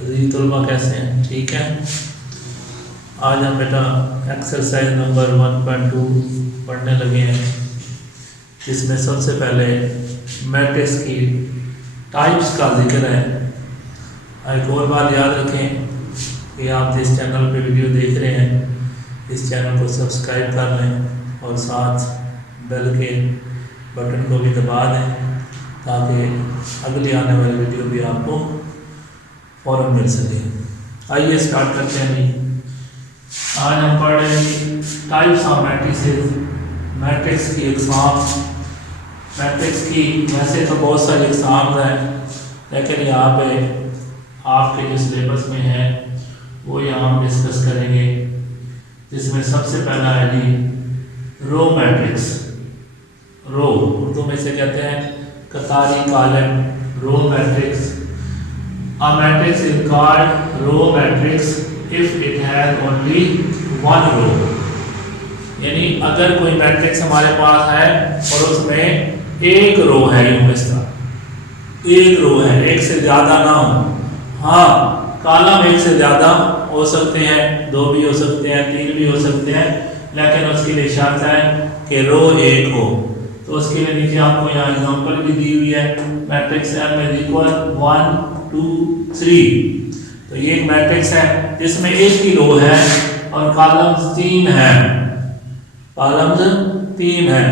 अजीज तलबा कैसे हैं? ठीक है। आज हम बेटा एक्सरसाइज नंबर 1.2 पढ़ने लगे हैं, जिसमें सबसे पहले मैट्रिक्स की टाइप्स का जिक्र है। एक और बात याद रखें कि आप जिस चैनल पे वीडियो देख रहे हैं इस चैनल को सब्सक्राइब कर लें और साथ बेल के बटन को भी दबा दें ताकि अगली आने वाली वीडियो भी आपको फ़ौरन मिल सके। आइए स्टार्ट करते हैं जी। आज हम पढ़ रहे हैं टाइप्स ऑफ मैट्रिसेस, मैट्रिक्स की एग्ज़ाम। मैट्रिक्स की वैसे तो बहुत सारी एग्ज़ाम हैं, लेकिन यहाँ पे आपके जो सिलेबस में है वो यहाँ हम डिस्कस करेंगे, जिसमें सबसे पहला है जी रो मैट्रिक्स। रो उर्दू में से कहते हैं कतारी, column. Row matrix. A matrix is called row matrix if it has only one row। यानी अगर कोई मैट्रिक्स हमारे पास है और उसमें एक रो है, इस तरह एक रो है, एक से ज्यादा ना हो। हाँ, कॉलम एक से ज्यादा हो सकते हैं, दो भी हो सकते हैं, तीन भी हो सकते हैं, लेकिन उसके लिए शर्त है कि रो एक हो। तो उसके लिए नीचे आपको यहाँ एग्जांपल भी दी हुई है। Matrix M is equal 1 2 3। तो ये एक मैट्रिक्स है जिसमें एक ही रो है और कॉलम्स 3 हैं। कॉलम्स 3 हैं,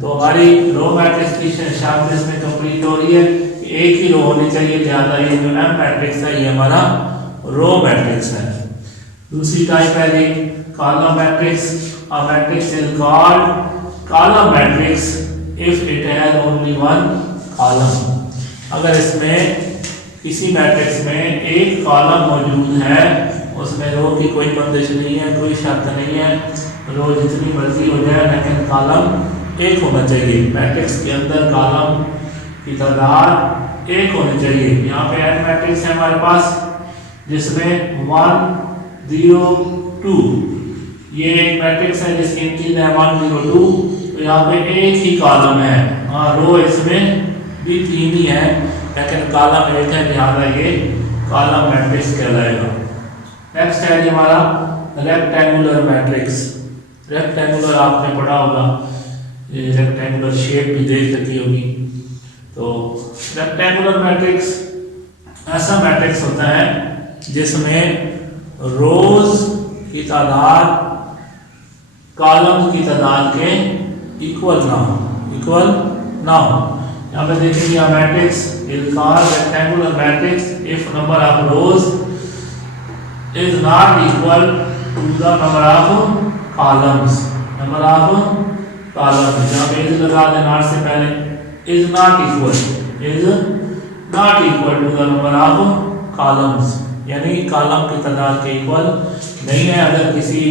तो हमारी रो मैट्रिक्स की शर्त इसमें कंप्लीट हो रही है कि एक ही रो होनी चाहिए। लिहाजा ये जो M मैट्रिक्स है ये हमारा रो मैट्रिक्स है। दूसरी टाइप है जी column matrix. A matrix is called column matrix if it has only one column. अगर इसमें किसी मैट्रिक्स में एक कॉलम मौजूद है, उसमें रो की कोई बंदिश नहीं है, कोई शर्त नहीं है, रो जितनी मर्जी हो जाए, लेकिन कॉलम एक होना चाहिए। मैट्रिक्स के अंदर कॉलम की तादाद एक होनी चाहिए। यहाँ पे एन मैट्रिक्स है हमारे पास, जिसमें 1 0 2। ये एक मैट्रिक्स है जिसकी इंटीज है 1 0 2। तो यहाँ पे एक ही कॉलम है। हाँ, रो इसमें भी 3 ही है, लेकिन कॉलम एक है, लिहाजा ये कॉलम मैट्रिक्स कहलाएगा। नेक्स्ट है हमारा रेक्टेंगुलर मैट्रिक्स। रेक्टेंगुलर आपने पढ़ा होगा, ये रेक्टेंगुलर शेप भी देख रखी होगी। तो रेक्टेंगुलर मैट्रिक्स ऐसा मैट्रिक्स होता है जिसमें रोज की तादाद कॉलम्स की तादाद के इक्वल ना हो। यहाँ पे देखेंगे a matrix is called rectangular matrix if number of rows is not equal to the number of columns। number of columns यहाँ पे is लगा दें नॉट से पहले। is not equal to the number of columns, यानी column की तादाद के इक्वल नहीं है। अगर किसी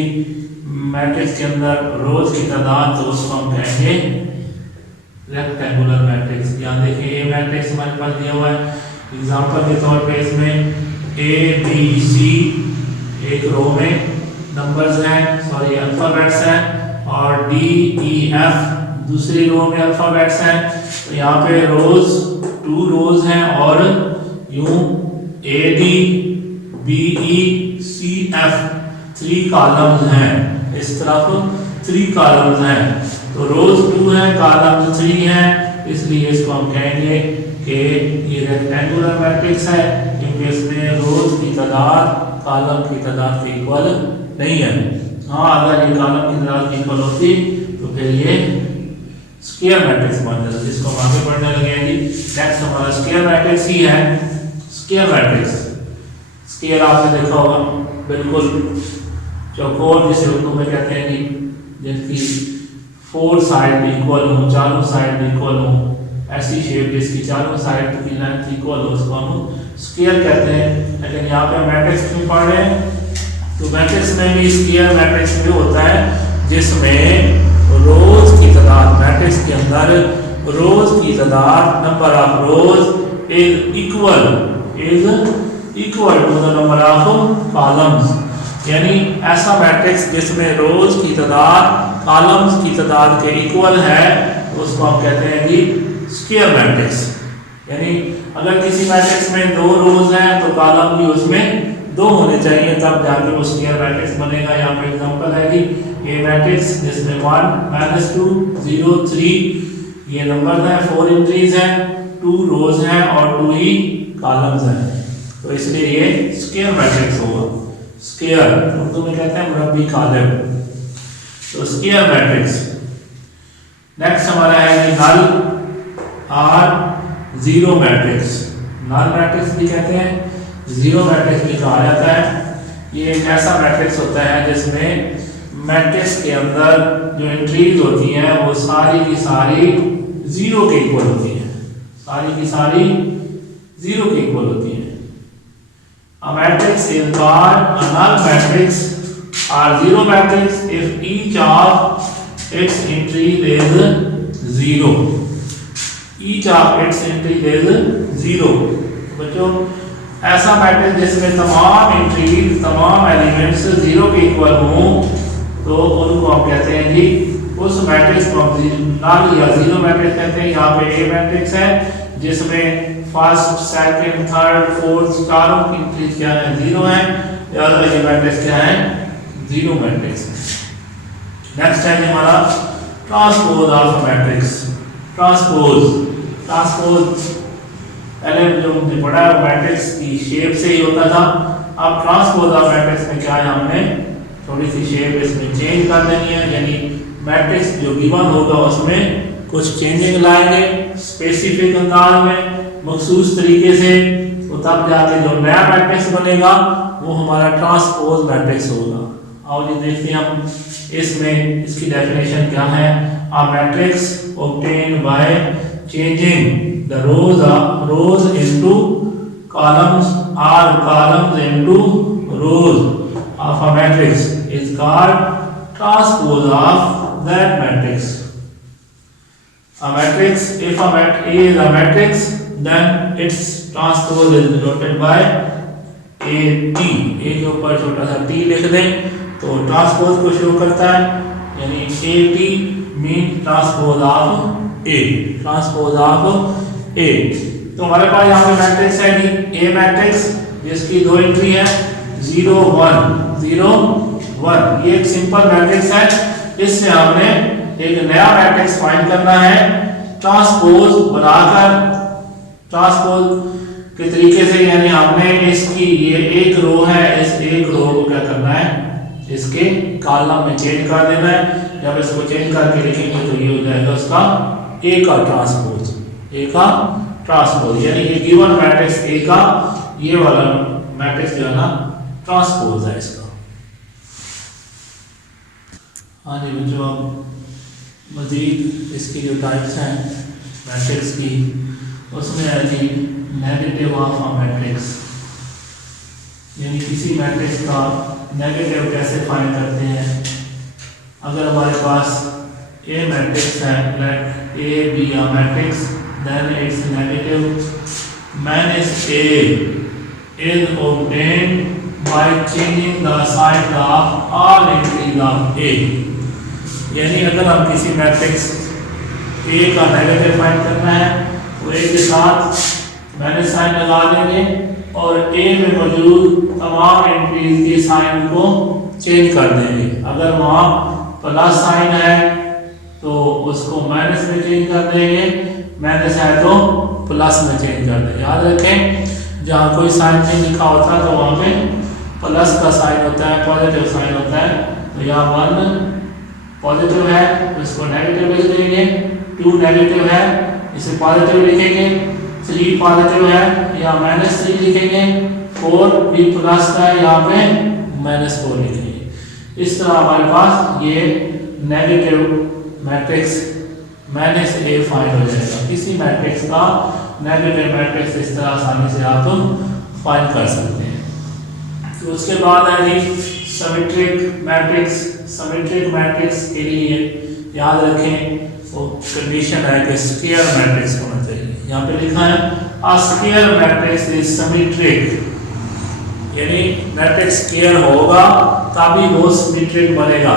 मैट्रिक्स के अंदर रोज की तादाद, तो उसको हम कहेंगे रेक्टेंगुलर मैट्रिक्स। यहाँ देखिए ए मैट्रिक्स हमारे पास दिया हुआ है। एग्जांपल के तौर पे इसमें ए बी सी एक रो में नंबर्स हैं, सॉरी अल्फाबेट्स हैं, और डी ई एफ दूसरी रो में अल्फाबेट्स हैं। तो यहाँ पे रोज 2 रोज हैं और यूं A D B E C F 3 columns हैं। इस तरफ 3 कॉलम्स हैं, तो रोज 2 है, कॉलम 3 है, इसलिए इसको हम कहेंगे कि ये रेक्टेंगुलर मैट्रिक्स है, क्योंकि इसमें रोज की तादाद कॉलम की तादाद के इक्वल नहीं है। हाँ, अगर ये कॉलम की तादाद की इक्वल होती तो फिर ये स्क्वायर मैट्रिक्स बन जाता, जिसको हम आगे पढ़ने लगे हैं जी। नेक्स्ट हमारा स्क्वायर मैट्रिक्स ही है। स्क्वायर मैट्रिक्स, स्क्वायर आपने देखा होगा, बिल्कुल चौकोर जिसे उर्दू में कहते हैं जी, जिनकी 4 साइड इक्वल हो, चारों साइड इक्वल हो, ऐसी शेप जिसकी चारों साइड की लेंथ इक्वल हो, उसको हम स्क्वायर कहते हैं। लेकिन यहाँ पे मैट्रिक्स में पढ़ रहे हैं, तो मैट्रिक्स में भी स्क्वायर मैट्रिक्स में होता है जिसमें रोज की तादाद, मैट्रिक्स के अंदर रोज की तादाद, number of rows is equal to the number of columns. यानी ऐसा मैट्रिक्स जिसमें रोज की तादाद कॉलम्स की तादाद के इक्वल है, तो उसको हम कहते हैं जी स्क्वायर मैट्रिक्स। यानी अगर किसी मैट्रिक्स में 2 रोज हैं तो कॉलम भी उसमें 2 होने चाहिए, तब जाके वो स्क्वायर मैट्रिक्स बनेगा। यहाँ पे एग्जांपल है कि ए मैट्रिक्स जिसमें 1 -2 0 3 ये नंबर है, 4 एंट्रीज है, 2 रोज हैं और 2 ही कॉलम्स हैं, तो इसलिए ये स्क्वायर मैट्रिक्स होगा। स्क्वायर उर्दू में कहते हैं मुरब्बी कॉलम, तो स्क्वायर मैट्रिक्स। नेक्स्ट हमारा है कि नल और जीरो मैट्रिक्स। नल मैट्रिक्स भी कहते हैं, जीरो मैट्रिक्स भी कहा जाता है। ये एक ऐसा मैट्रिक्स होता है जिसमें मैट्रिक्स के अंदर जो एंट्रीज होती हैं वो सारी की सारी जीरो के इक्वल होती हैं, सारी की सारी जीरो के इक्वल होती हैं। A matrix is called a null matrix or zero matrix if each of its entries is zero. Each of its entries is zero. बच्चों ऐसा मैट्रिक्स जिसमें तमाम एंट्रीज तमाम एलिमेंट्स जीरो के इक्वल हों तो उनको हम कहते हैं जी, उस मैट्रिक्स को नल या जीरो मैट्रिक्स कहते हैं। यहाँ पे ए मैट्रिक्स है जिसमें फर्स्ट सेकंड थर्ड फोर्थ चारों की एंट्रीज क्या है, जीरो है, और ये मैट्रिक्स क्या है, जीरो मैट्रिक्स। नेक्स्ट है हमारा ट्रांसपोज ऑफ मैट्रिक्स। ट्रांसपोज पहले जो हमने पढ़ा है मैट्रिक्स की शेप से ही होता था। अब ट्रांसपोज ऑफ मैट्रिक्स में क्या है, हमने थोड़ी सी शेप इसमें चेंज कर देनी है, यानी मैट्रिक्स जो गिवन होगा उसमें कुछ चेंजिंग लाएंगे स्पेसिफिक अंदाज में, मखसूस तरीके से, तो तब जाके जो नया मैट्रिक्स बनेगा वो हमारा ट्रांसपोज मैट्रिक्स होगा। और ये देखते हैं हम इसमें इसकी डेफिनेशन क्या है। A matrix obtain by changing the rows into columns और columns into rows of a matrix is called transpose of that matrix. A matrix, if A is a matrix, then its transpose is denoted by AT। A के ऊपर छोटा सा t लिख दें तो transpose को show करता है, यानी AT mean transpose of A, transpose of A। तो हमारे पास यहाँ पे मैट्रिक्स है कि A मैट्रिक्स जिसकी 2 एंट्री है 0 1 0 1, ये एक सिंपल मैट्रिक्स है। इससे हमने एक नया मैट्रिक्स फाइंड करना है ट्रांसपोज बनाकर, ट्रांसपोज के तरीके से, यानी हमने इसकी ये एक रो है, इस एक रो को क्या करना है, इसके कॉलम में चेंज कर देना है। जब इसको चेंज करके लिखेंगे तो ये हो जाएगा उसका ए का ट्रांसपोज, ए का ट्रांसपोज, यानी ये गिवन मैट्रिक्स ए का ये वाला मैट्रिक्स जो है ना ट्रांसपोज है इसका। हाँ जी बच्चों, अब मज़ीद इसकी जो टाइप्स हैं मैट्रिक्स की, उसमें है जी नेगेटिव ऑफ अ मैट्रिक्स, यानी किसी मैट्रिक्स का नेगेटिव कैसे फाइंड करते हैं। अगर हमारे पास ए मैट्रिक्स है, let A be a matrix, then it's negative minus A is obtained by changing the sign of all entries of A. यानी अगर हम किसी मैट्रिक्स ए का नेगेटिव फाइंड करना है तो ए के साथ माइनस साइन लगा देंगे और ए में मौजूद तमाम एंट्रीज के साइन को चेंज कर देंगे। अगर वहाँ प्लस साइन है तो उसको माइनस में चेंज कर देंगे, माइनस है तो प्लस में चेंज कर देंगे। याद रखें जहाँ कोई साइन नहीं लिखा होता तो वहाँ पे प्लस का साइन होता है, पॉजिटिव साइन होता है। तो यहाँ 1 पॉजिटिव है तो इसको नेगेटिव लिख देंगे, 2 नेगेटिव है इसे पॉजिटिव लिखेंगे, 3 पॉजिटिव है या -3 लिखेंगे, 4 भी प्लस का है यहाँ पे -4 लिखेंगे। इस तरह हमारे पास ये नेगेटिव मैट्रिक्स -a फाइंड हो जाएगा। किसी मैट्रिक्स का नेगेटिव मैट्रिक्स इस तरह आसानी से आप फाइंड कर सकते हैं। तो उसके बाद है जी सिमेट्रिक मैट्रिक्स। सिमेट्रिक मैट्रिक्स के लिए याद रखें वो कंडीशन है कि स्क्वायर मैट्रिक्स होना चाहिए। यहाँ पे लिखा है a square matrix is symmetric, यानी मैट्रिक्स स्क्वायर होगा तभी वो सिमेट्रिक बनेगा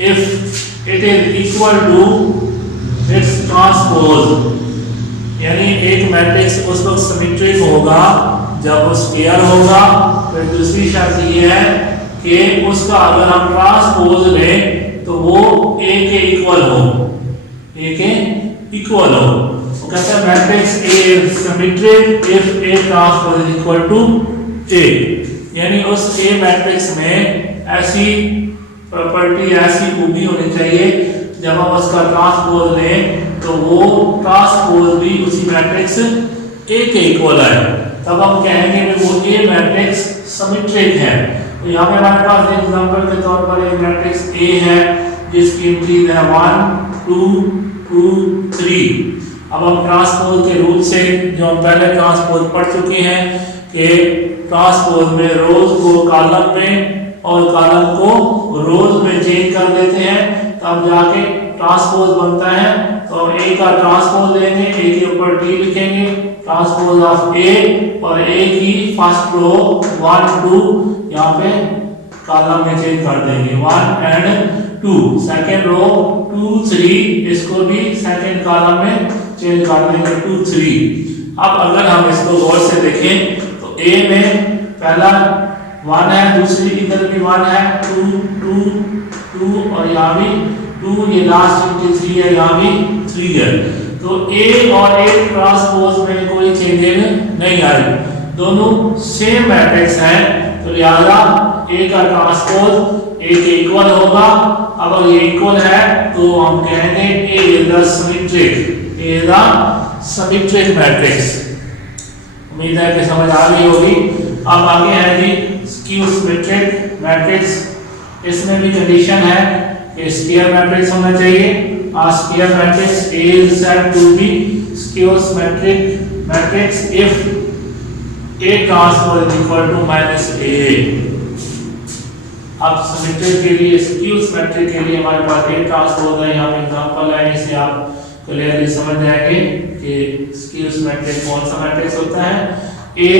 if it is equal to its transpose. यानी एक मैट्रिक्स उस वक्त सिमेट्रिक होगा जब वो स्क्वायर होगा। फिर दूसरी शर्त ये है कि उसका अगर हम ट्रांसपोज लें तो वो ए के इक्वल हो, ए के इक्वल हो। वो कहता है matrix A symmetric if A transpose is equal to A, यानी उस ए मैट्रिक्स में ऐसी प्रॉपर्टी, ऐसी खूबी होनी चाहिए जब हम उसका ट्रांसपोज लें तो वो ट्रांसपोज भी उसी मैट्रिक्स ए के इक्वल है, तब हम कहेंगे कि वो ए मैट्रिक्स सिमेट्रिक है। तो यहाँ पे हमारे पास एग्जांपल के तौर पर एक मैट्रिक्स ए है जिसकी एंट्रीज है 1 2 2 3। अब हम ट्रांसपोज के रूल से, जो हम पहले ट्रांसपोज पढ़ चुके हैं कि ट्रांसपोज में रोज को कॉलम में और कॉलम को रोज में चेंज कर देते हैं, तब जाके ट्रांसपोज बनता है। तो हम ए का ट्रांसपोज लेंगे, ए के ऊपर टी लिखेंगे, ट्रांसपोज ऑफ ए, और ए की फर्स्ट रो 1 2 यहाँ पे कॉलम में चेंज कर देंगे 1 एंड 2, सेकंड रो 2 3, इसको भी सेकंड कॉलम में चेंज कर देंगे 2 3। अब अगर हम इसको गौर से देखें तो ए में पहला 1 है, दूसरी इधर भी 1 है, 2 2 2 और यहाँ भी 2, ये लास्ट इंटू 3 है, यहाँ भी 3 है। तो ए और ए ट्रांसपोज में कोई चेंजेस नहीं आई, दोनों सेम मैट्रिक्स हैं, तो लिहाजा ए का ट्रांसपोज ए के इक्वल होगा। अगर ये इक्वल है तो हम कहेंगे A is the symmetric, A is the symmetric matrix. उम्मीद है कि समझ आ गई होगी। अब आगे है जी स्क्यू सिमेट्रिक मैट्रिक्स। इसमें भी कंडीशन है कि स्क्वायर मैट्रिक्स होना चाहिए। A square matrix A is said to be skew symmetric matrix if A transpose is equal to minus A। अब सिमेट्रिक के लिए, स्क्यू सिमेट्रिक के लिए हमारे पास A ट्रांसपोज है, यहाँ पे एग्जांपल है, इससे आप क्लियरली समझ जाएंगे कि स्क्यू सिमेट्रिक कौन सा मैट्रिक्स होता है। A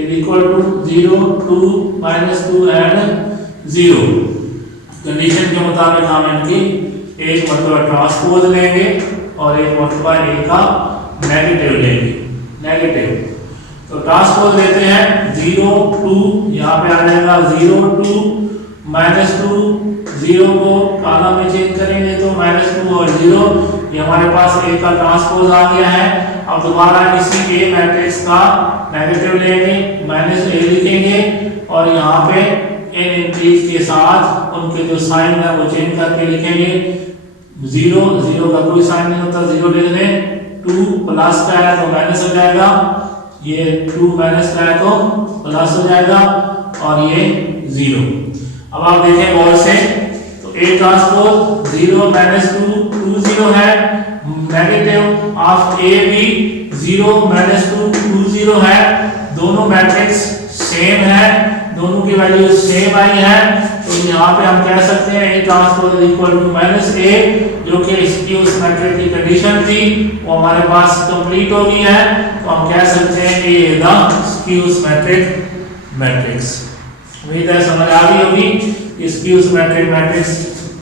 is equal to 0 2 -2 and 0। Condition के मुताबिक हम इनकी एक मरतबा ट्रांसपोज लेंगे और एक मरतबा ए का नेगेटिव लेंगे, नेगेटिव। तो ट्रांसपोज लेते हैं 0 2, यहाँ पे आ जाएगा 0 2 -2, 0 को कॉलम में चेंज करेंगे तो -2 और 0, ये हमारे पास ए का ट्रांसपोज आ गया है। अब दोबारा इसी ए मैट्रिक्स का नेगेटिव लेंगे, -a लिखेंगे और यहाँ पे इन एंट्रीज के साथ उनके जो साइन है वो चेंज करके लिखेंगे। 0 0 का कोई साइन नहीं होता, 0 लिख दें। 2 प्लस का है तो माइनस हो जाएगा, ये 2 माइनस का है तो प्लस हो जाएगा और ये 0। अब आप देखें गौर से तो A ट्रांसपोज 0 -2 2 0 है, नेगेटिव ऑफ A भी 0 -2 2 0 है। दोनों मैट्रिक्स सेम है, दोनों की वैल्यू सेम आई है, तो यहाँ पे हम कह सकते हैं A transpose is equal to -A, जो कि स्क्यू सिमेट्रिक की कंडीशन थी वो हमारे पास कंप्लीट हो गई है। तो हम कह सकते हैं A is the skew symmetric matrix. उम्मीद है समझ आ गई होगी कि स्क्यू सिमेट्रिक मैट्रिक्स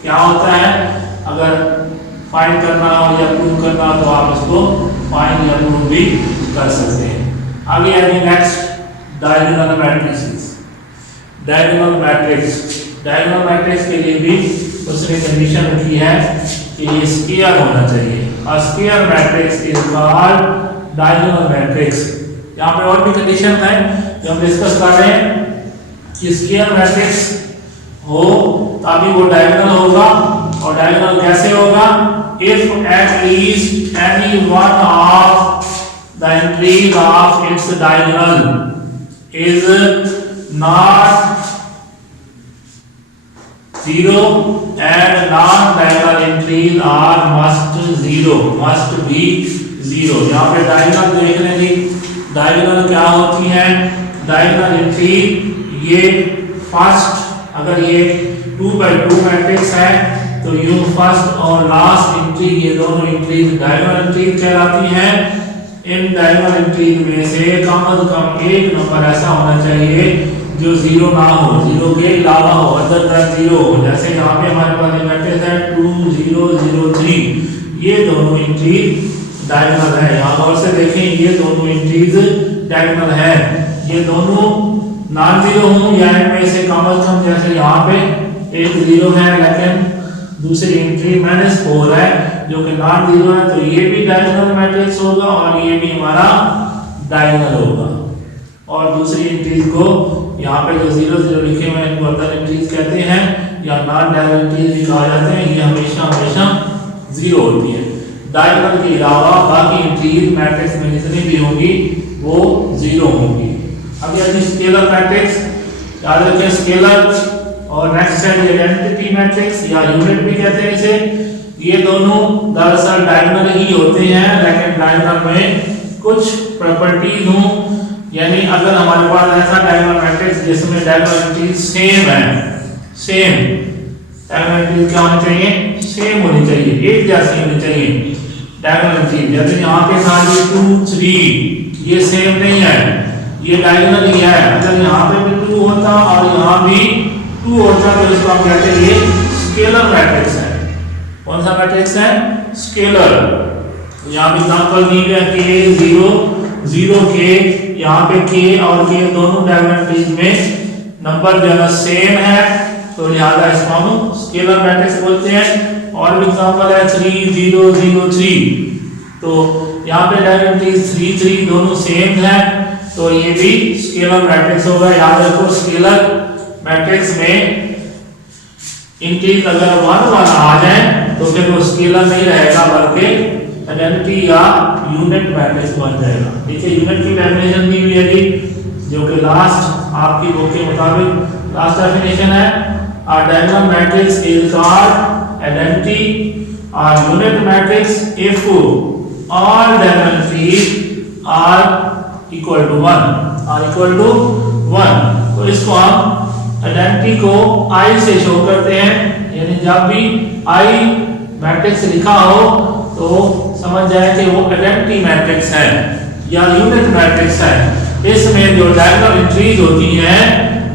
क्या होता है। अगर फाइंड करना हो या प्रूव करना हो तो आप इसको फाइंड या प्रूव भी कर सकते हैं। आगे आगे next diagonal matrix. Diagonal matrix के लिए भी उसने कंडीशन रखी है कि ये स्क्वायर होना चाहिए। A square matrix is called diagonal matrix। यहाँ पे और भी कंडीशन है जो हम डिस्कस कर रहे हैं कि स्क्वायर मैट्रिक्स हो तभी वो डायगोनल होगा। और डायगोनल कैसे होगा? If at least any one of the entries of its diagonal is not 0 and non-diagonal entries are must be 0। यहाँ पे डायगोनल देख लें जी, डायगोनल क्या होती है? डायगोनल एंट्री ये फर्स्ट, अगर ये 2x2 मैट्रिक्स है तो यू फर्स्ट और लास्ट एंट्री ये दोनों एंट्रीज डायगोनल एंट्रीज कहलाती हैं। इन डायगोनल एंट्रीज में से कम से कम एक नंबर ऐसा होना चाहिए जो 0 ना हो, 0 के अलावा हो, अदर देन 0 हो। जैसे यहाँ पे हमारे पास मैट्रिक्स है 2 0 0 3, ये दोनों एंट्रीज डायगोनल है। यहाँ और से देखें ये दोनों एंट्रीज डायगोनल है। ये दोनों नॉन जीरो हों या इनमें से कम जैसे यहाँ पे एक जीरो है लेकिन दूसरी एंट्री -4 है जो कि नॉन जीरो है, तो ये भी डायगोनल मैट्रिक्स होगा और ये भी हमारा डायगोनल होगा। और दूसरी एंट्रीज को यहाँ पे जो 0 0 लिखे हुए हैं इनको अदर एंट्रीज कहते हैं या नॉन डायगोनल एंट्रीज भी कहा जाते हैं। ये हमेशा जीरो होती है। डायगोनल के अलावा बाकी एंट्रीज मैट्रिक्स में जितनी भी होंगी वो जीरो होंगी। अब यदि स्केलर मैट्रिक्स, याद रखें स्केलर और नेक्स्ट है आइडेंटिटी मैट्रिक्स या यूनिट भी कहते हैं इसे। ये दोनों दरअसल डायगोनल ही होते हैं लेकिन डायगोनल में कुछ प्रॉपर्टीज हों, यानी अगर हमारे पास ऐसा डायगोनल मैट्रिक्स जिसमें डायगोनल एंट्रीज सेम है, सेम डायगोनल एंट्रीज क्या होनी चाहिए, सेम होनी चाहिए, एक जैसी होनी चाहिए डायगोनल एंट्रीज। जैसे यहाँ पे था 2 3 ये सेम नहीं है, ये डायगोनल ही है। अगर यहाँ पे भी 2 होता और यहाँ भी 2 होता तो इसको हम कहते हैं ये स्केलर मैट्रिक्स है। कौन सा मैट्रिक्स है, स्केलर। तो यहाँ पे एग्जांपल दी है के 0 0 के, यहाँ पे के और के दोनों डायगोनल एंट्रीज में नंबर जो है सेम है, तो लिहाजा इसको हम स्केलर मैट्रिक्स बोलते हैं। और भी एग्जांपल है 3 0 0 3, तो यहाँ पे डायगोनल एंट्रीज 3 3 दोनों सेम है, तो ये भी स्केलर मैट्रिक्स होगा। याद रखो स्केलर मैट्रिक्स में एंट्रीज अगर 1 1 आ जाए तो फिर वो स्केलर नहीं रहेगा बल्कि आइडेंटिटी या यूनिट मैट्रिक्स बन जाएगा। देखिए यूनिट की डेफिनेशन दी हुई है जी, जो कि लास्ट आपकी बुक के मुताबिक लास्ट डेफिनेशन है, a diagonal matrix is called identity or unit matrix if all diagonal entries are equal to 1। तो इसको हम आइडेंटिटी को I से शो करते हैं, यानी जब भी I मैट्रिक्स लिखा हो तो समझ जाए कि वो आइडेंटिटी मैट्रिक्स है या यूनिट मैट्रिक्स है। इसमें जो डायगोनल एंट्रीज होती हैं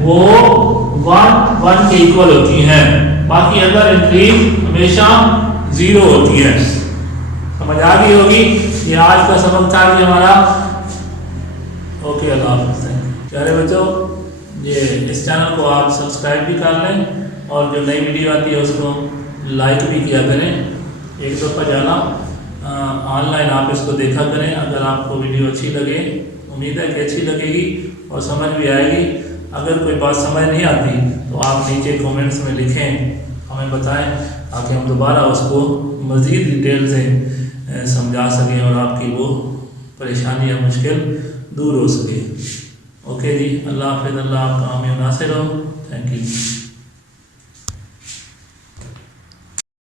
वो 1 1 के इक्वल होती हैं, बाकी अदर एंट्रीज हमेशा 0 होती है। समझ आ गई होगी। ये आज का सबक था कि हमारा। ओके, अल्लाह हाफ़िज़। प्यारे बच्चों, ये इस चैनल को आप सब्सक्राइब भी कर लें और जो नई वीडियो आती है उसको लाइक भी किया करें। एक दफ़ा जाना ऑनलाइन आप इसको देखा करें। अगर आपको वीडियो अच्छी लगे, उम्मीद है कि अच्छी लगेगी और समझ भी आएगी। अगर कोई बात समझ नहीं आती तो आप नीचे कमेंट्स में लिखें, हमें बताएं ताकि हम दोबारा उसको मज़ीद डिटेल से समझा सकें और आपकी वो परेशानी या मुश्किल दूर हो सके। ओके जी, अल्लाह हाफ़िज़। अल्लाह आपका आमीन नासिर हो। Thank you.